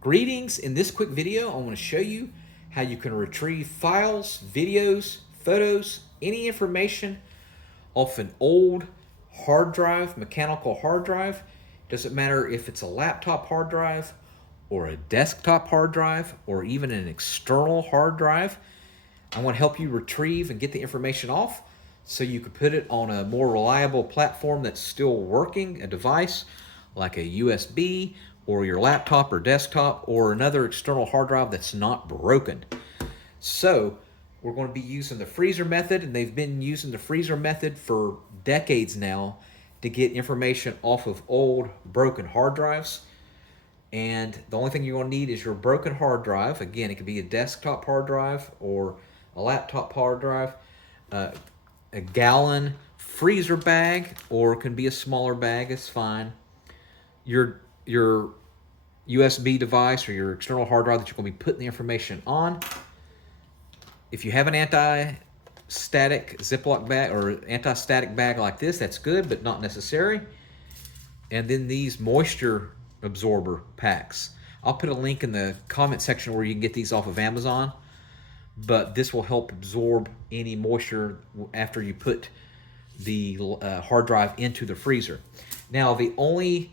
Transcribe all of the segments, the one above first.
Greetings. In this quick video, I want to show you how you can retrieve files, videos, photos, any information off an old hard drive, mechanical hard drive. Doesn't matter if it's a laptop hard drive or a desktop hard drive or even an external hard drive. I want to help you retrieve and get the information off so you can put it on a more reliable platform that's still working, a device like a USB or your laptop or desktop or another external hard drive that's not broken. So we're going to be using the freezer method, and they've been using the freezer method for decades now to get information off of old broken hard drives. And the only thing you're going to need is your broken hard drive. Again, it could be a desktop hard drive or a laptop hard drive, a gallon freezer bag, or it can be a smaller bag, it's fine. Your USB device or your external hard drive that you're going to be putting the information on. If you have an anti-static Ziploc bag or anti-static bag like this, that's good, but not necessary. And then these moisture absorber packs. I'll put a link in the comment section where you can get these off of Amazon, but this will help absorb any moisture after you put the hard drive into the freezer. Now, the only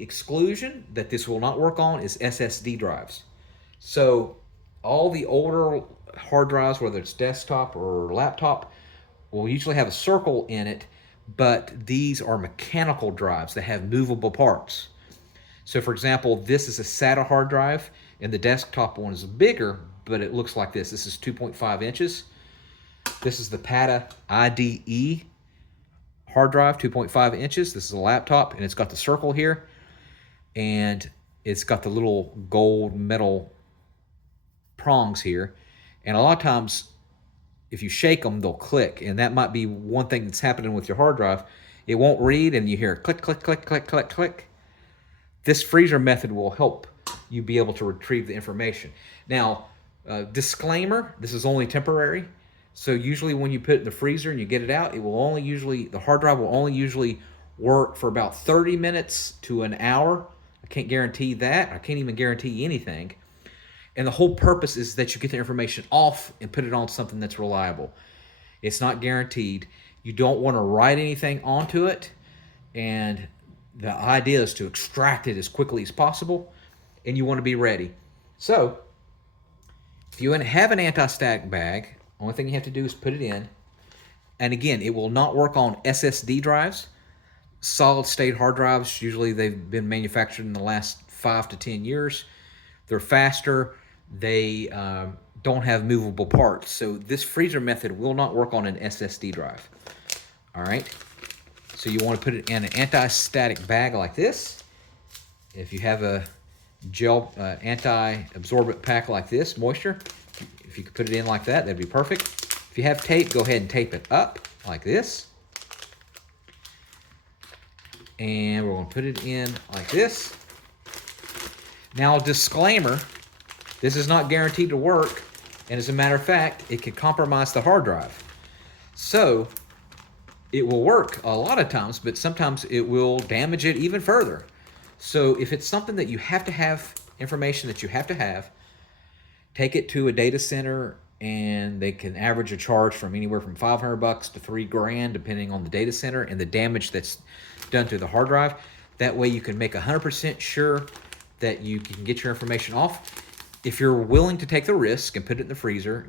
exclusion that this will not work on is SSD drives. So all the older hard drives, whether it's desktop or laptop, will usually have a circle in it, but these are mechanical drives that have movable parts. So for example, this is a SATA hard drive, and the desktop one is bigger, but it looks like this. This is 2.5 inches. This is the SATA IDE hard drive, 2.5 inches. This is a laptop, and it's got the circle here, and it's got the little gold metal prongs here. And a lot of times, if you shake them, they'll click, and that might be one thing that's happening with your hard drive. It won't read, and you hear click, click, click, click, click, click. This freezer method will help you be able to retrieve the information. Now, disclaimer, this is only temporary. So usually when you put it in the freezer and you get it out, the hard drive will only usually work for about 30 minutes to an hour. I can't guarantee that. I can't even guarantee anything. And the whole purpose is that you get the information off and put it on something that's reliable. It's not guaranteed. You don't want to write anything onto it, and the idea is to extract it as quickly as possible, and you want to be ready. So if you have an anti-static bag, only thing you have to do is put it in. And again, it will not work on SSD drives. Solid state hard drives, usually they've been manufactured in the last 5 to 10 years. They're faster. They don't have movable parts. So this freezer method will not work on an SSD drive. All right. So you want to put it in an anti-static bag like this. If you have a gel anti-absorbent pack like this, moisture, if you could put it in like that, that'd be perfect. If you have tape, go ahead and tape it up like this. And we're going to put it in like this. Now, disclaimer, this is not guaranteed to work. And as a matter of fact, it can compromise the hard drive. So it will work a lot of times, but sometimes it will damage it even further. So if it's something that you have to have, information that you have to have, take it to a data center, and they can average a charge from anywhere from $500 to $3,000, depending on the data center and the damage that's done to the hard drive. That way you can make 100% sure that you can get your information off. If you're willing to take the risk and put it in the freezer,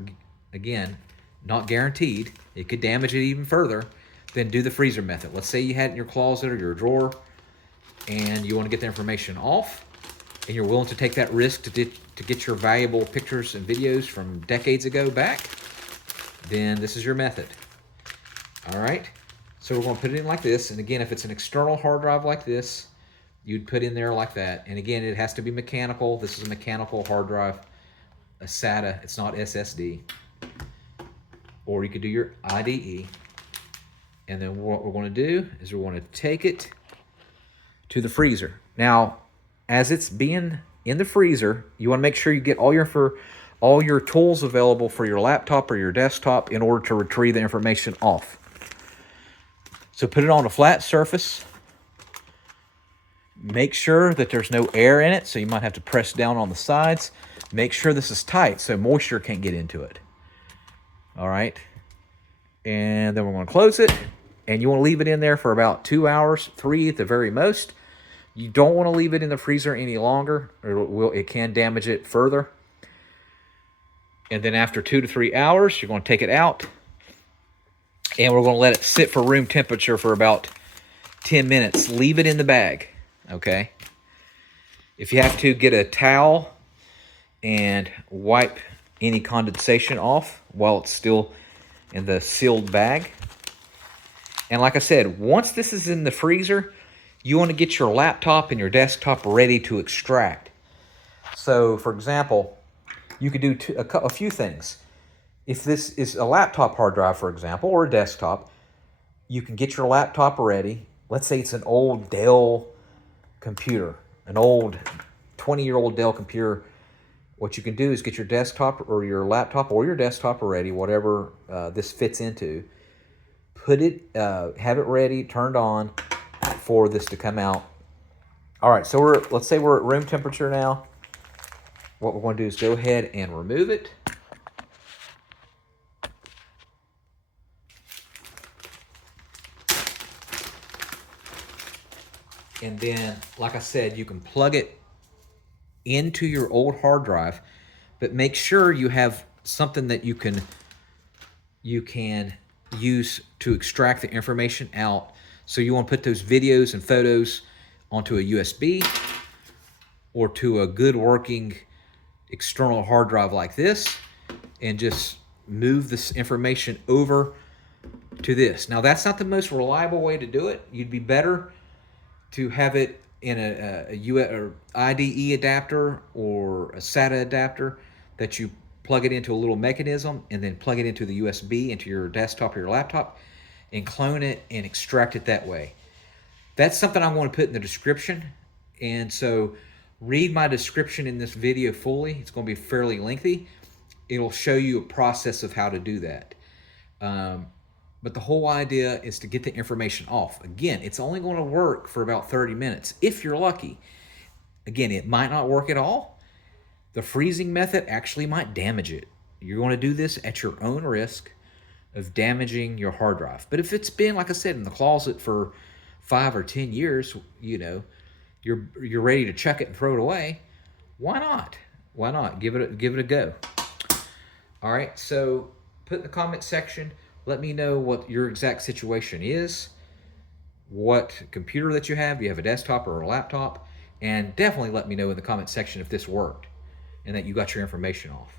again, not guaranteed, it could damage it even further, then do the freezer method. Let's say you had it in your closet or your drawer, and you want to get the information off, and you're willing to take that risk to get your valuable pictures and videos from decades ago back, then this is your method. All right, so we're going to put it in like this. And again, if it's an external hard drive like this, you'd put in there like that. And again, it has to be mechanical. This is a mechanical hard drive, a SATA. It's not SSD. Or you could do your IDE. And then what we're going to do is we're going to take it to the freezer. Now, as it's being in the freezer, you want to make sure you get all your tools available for your laptop or your desktop in order to retrieve the information off. So put it on a flat surface. Make sure that there's no air in it, so you might have to press down on the sides. Make sure this is tight so moisture can't get into it. All right. And then we're going to close it. And you want to leave it in there for about 2 hours, 3 at the very most. You don't want to leave it in the freezer any longer, or it can damage it further. And then after 2 to 3 hours, you're going to take it out. And we're going to let it sit for room temperature for about 10 minutes. Leave it in the bag, okay? If you have to, get a towel and wipe any condensation off while it's still in the sealed bag. And like I said, once this is in the freezer, you want to get your laptop and your desktop ready to extract. So, for example, you could do a few things. If this is a laptop hard drive, for example, or a desktop, you can get your laptop ready. Let's say it's an old Dell computer, an old 20-year-old Dell computer. What you can do is get your desktop or your laptop or your desktop ready, whatever this fits into. Put it, have it ready, turned on for this to come out. All right, so let's say we're at room temperature now. What we're going to do is go ahead and remove it. And then, like I said, you can plug it into your old hard drive, but make sure you have something that you can use to extract the information out. So you want to put those videos and photos onto a USB or to a good working external hard drive like this, and just move this information over to this. Now, that's not the most reliable way to do it. You'd be better to have it in a IDE adapter or a SATA adapter that you plug it into a little mechanism and then plug it into the USB into your desktop or your laptop and clone it and extract it that way. That's something I'm going to put in the description. And so read my description in this video fully. It's going to be fairly lengthy. It'll show you a process of how to do that. But the whole idea is to get the information off. Again, it's only going to work for about 30 minutes if you're lucky. Again, it might not work at all. The freezing method actually might damage it. You're going to do this at your own risk of damaging your hard drive. But if it's been, like I said, in the closet for 5 or 10 years, you know, you're ready to chuck it and throw it away, why not? Why not? Give it a go. All right, so put in the comment section. Let me know what your exact situation is, what computer that you have. Do you have a desktop or a laptop? And definitely let me know in the comment section if this worked and that you got your information off.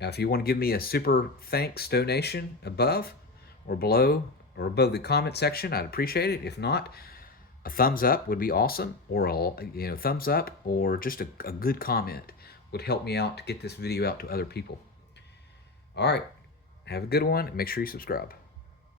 If you want to give me a super thanks donation above or below or above the comment section, I'd appreciate it. If not, a thumbs up would be awesome, or a thumbs up or just a good comment would help me out to get this video out to other people. All right. Have a good one, and make sure you subscribe.